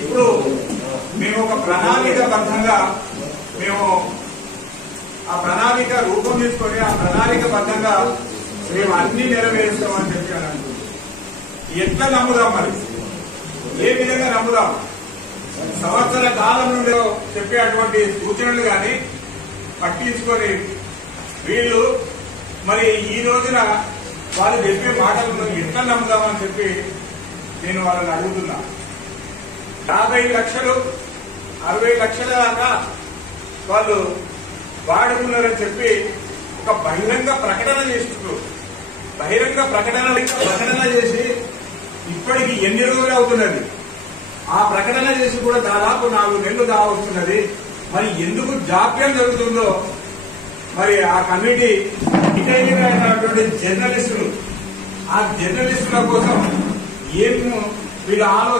ఇప్పుడు మేము ఒక ప్రణాళికబద్ధంగా మేము ఆ ప్రణాళిక రూపొందించుకొని ఆ ప్రణాళికబద్ధంగా మేము అన్ని నెరవేరుస్తామని చెప్పి అని అనుకుంటున్నాం. ఎట్లా నమ్ముదాం మరి, ఏ విధంగా నమ్ముదాం? సంవత్సర కాలం నుండి చెప్పే అటువంటి సూచనలు కానీ పట్టించుకొని వీళ్ళు మరి ఈ రోజున వాళ్ళు చెప్పే మాటలను ఎట్లా నమ్ముదామని చెప్పి నేను వాళ్ళని అడుగుతున్నా. 50 లక్షలు 60 లక్షల దాకా వాళ్ళు వాడుకున్నారని చెప్పి ఒక బహిరంగ ప్రకటన చేస్తున్నారు. బహిరంగ ప్రకటన చేసి ఇప్పటికి ఎన్ని రోజులు అవుతున్నది? ఆ ప్రకటన చేసి కూడా దాదాపు 4 నెలలు దావస్తున్నది. మరి ఎందుకు జాప్యం జరుగుతుందో మరి ఆ కమిటీ రిటైర్డ్ అయినటువంటి జర్నలిస్టులు, ఆ జర్నలిస్టుల కోసం ఏం వీళ్ళ ఆలోచన